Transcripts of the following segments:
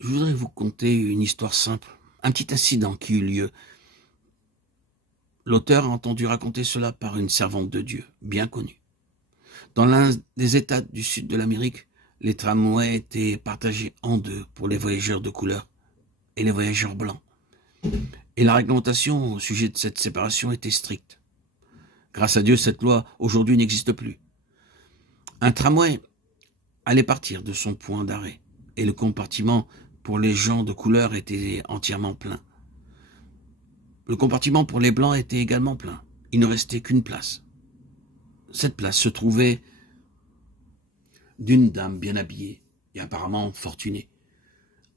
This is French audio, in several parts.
Je voudrais vous conter une histoire simple, un petit incident qui eut lieu. L'auteur a entendu raconter cela par une servante de Dieu, bien connue. Dans l'un des États du sud de l'Amérique, les tramways étaient partagés en deux pour les voyageurs de couleur et les voyageurs blancs. Et la réglementation au sujet de cette séparation était stricte. Grâce à Dieu, cette loi aujourd'hui n'existe plus. Un tramway allait partir de son point d'arrêt et le compartiment pour les gens de couleur était entièrement plein. Le compartiment pour les blancs était également plein. Il ne restait qu'une place. Cette place se trouvait d'une dame bien habillée et apparemment fortunée.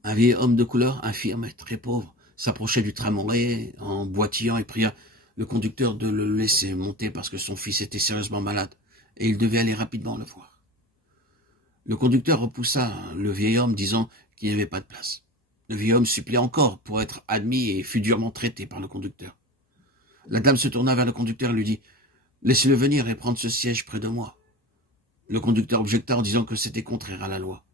Un vieil homme de couleur, infirme et très pauvre, s'approchait du tramway en boitillant et pria le conducteur de le laisser monter parce que son fils était sérieusement malade et il devait aller rapidement le voir. Le conducteur repoussa le vieil homme disant qu'il n'y avait pas de place. Le vieil homme supplia encore pour être admis et fut durement traité par le conducteur. La dame se tourna vers le conducteur et lui dit « Laissez-le venir et prendre ce siège près de moi. » Le conducteur objecta en disant que c'était contraire à la loi.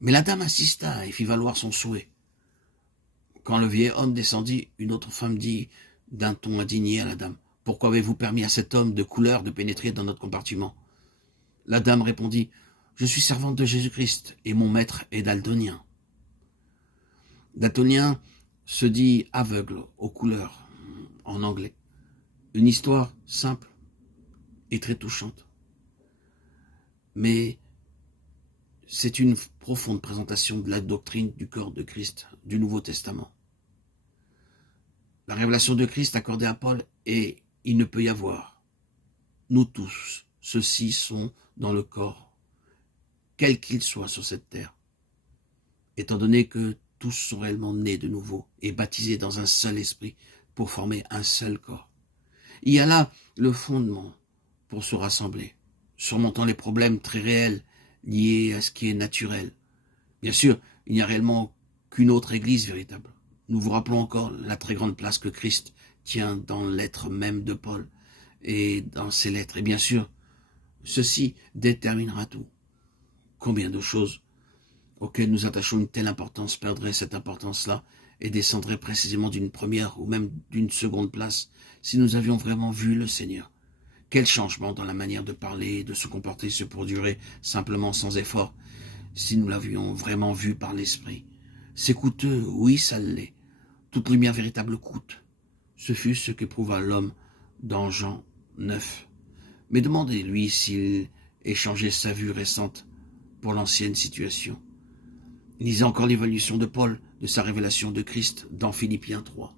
Mais la dame insista et fit valoir son souhait. Quand le vieil homme descendit, une autre femme dit d'un ton indigné à la dame « Pourquoi avez-vous permis à cet homme de couleur de pénétrer dans notre compartiment ?» La dame répondit « Je suis servante de Jésus-Christ et mon maître est daltonien. » Daltonien se dit aveugle aux couleurs en anglais. Une histoire simple et très touchante. Mais c'est une profonde présentation de la doctrine du corps de Christ du Nouveau Testament. La révélation de Christ accordée à Paul est « il ne peut y avoir ». Nous tous, ceux-ci sont dans le corps, quel qu'il soit sur cette terre, étant donné que tous sont réellement nés de nouveau et baptisés dans un seul esprit pour former un seul corps. Il y a là le fondement pour se rassembler, surmontant les problèmes très réels liés à ce qui est naturel. Bien sûr, il n'y a réellement qu'une autre église véritable. Nous vous rappelons encore la très grande place que Christ tient dans l'être même de Paul et dans ses lettres. Et bien sûr, ceci déterminera tout. Combien de choses auxquelles nous attachons une telle importance perdraient cette importance-là et descendraient précisément d'une première ou même d'une seconde place si nous avions vraiment vu le Seigneur. Quel changement dans la manière de parler et de se comporter se produirait simplement sans effort si nous l'avions vraiment vu par l'Esprit. C'est coûteux, oui ça l'est. Toute lumière véritable coûte. Ce fut ce qu'éprouva l'homme dans Jean 9. Mais demandez-lui s'il échangeait sa vue récente pour l'ancienne situation. Lisez encore l'évolution de Paul de sa révélation de Christ dans Philippiens 3.